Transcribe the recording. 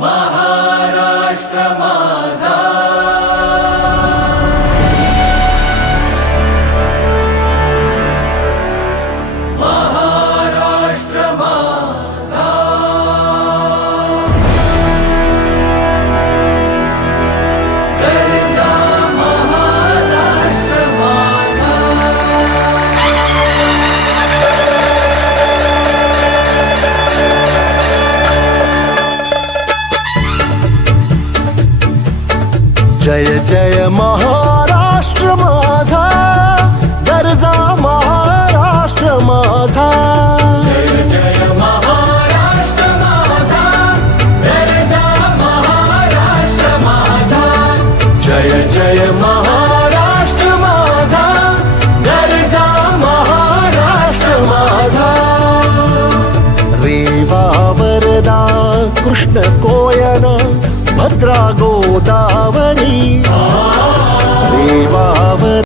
महाराष्ट्र माझा. जय जय महाराष्ट्र माझा गरजा महाराष्ट्र माझा. जय महाराष्ट्र माझा गरजा महाराष्ट्र माझा जय जय महाराष्ट्र माझा गरजा महाराष्ट्र माझा. रेवा वरदा कृष्ण कोयना భద్రా గోదావరి